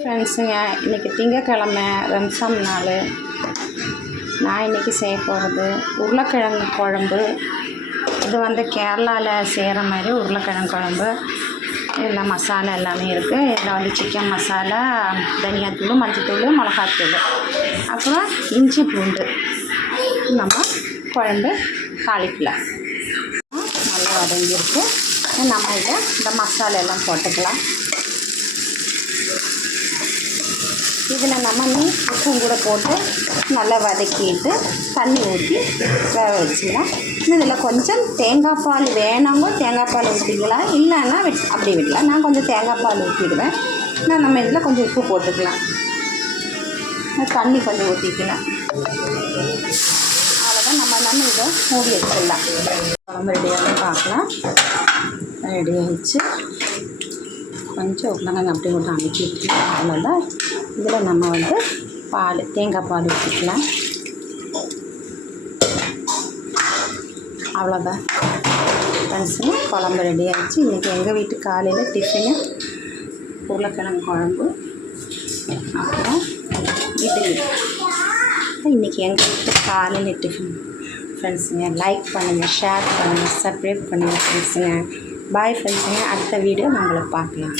ஃப்ரெண்ட்ஸுங்க, இன்றைக்கி திங்கக்கிழமை ரம்ஜான் நாள். நான் இன்றைக்கி செய்ய போகிறது உருளைக்கிழங்கு குழம்பு. இது கேரளாவில் செய்கிற மாதிரி உருளைக்கிழங்கு குழம்பு. இதில் மசாலா எல்லாமே இருக்குது. இதில் சிக்கன் மசாலா, தனியாத்தூள், மஞ்சத்தூள், மிளகாத்தூள், அப்புறம் இஞ்சி பூண்டு. நம்ம குழம்பு தாளிக்கலாம். நல்லா வதங்கியிருக்கு. நம்ம இந்த மசாலா எல்லாம் போட்டுக்கலாம். இதில் நம்ம உப்பும் கூட போட்டு நல்லா வதக்கிட்டு தண்ணி ஊற்றி வேக வச்சுக்கலாம். இதில் கொஞ்சம் தேங்காய் பால் வேணவங்க தேங்காய் பால் ஊற்றிக்கலாம், இல்லைன்னா அப்படி விடலாம். நான் கொஞ்சம் தேங்காய் பால் ஊற்றிடுவேன். நம்ம இதில் கொஞ்சம் உப்பு போட்டுக்கலாம், தண்ணி கொஞ்சம் ஊற்றிக்கலாம். அவ்வளோதான். நம்ம இதை மூடி வச்சிடலாம். குழம்பு ரெடியாக பார்க்கலாம். ரெடி ஆகிடுச்சு. கொஞ்சம் உருளைக்கிழங்கு அப்படி மட்டும் அமுக்கி விட்டுக்கலாம். அவ்வளோதான். இதில் நம்ம பால், தேங்காய் பால் ஊற்றிக்கலாம். அவ்வளோதான் ஃப்ரெண்ட்ஸுங்க, குழம்பு ரெடி ஆகிடுச்சு. இன்றைக்கி எங்கள் வீட்டு காலையில் டிஃபனு உருளைக்கிழங்கு குழம்பு, அப்புறம் இட்லி. இன்றைக்கி எங்கள் வீட்டு காலையில் டிஃபன் ஃப்ரெண்ட்ஸுங்க. லைக் பண்ணுங்கள், ஷேர் பண்ணுங்கள், சப்ஸ்கிரைப் பண்ணுங்கள் ஃப்ரெண்ட்ஸுங்க. பாய் ஃப்ரெண்ட்ஸுங்க. அடுத்த வீடியோ நம்மளை பார்க்கலாம்.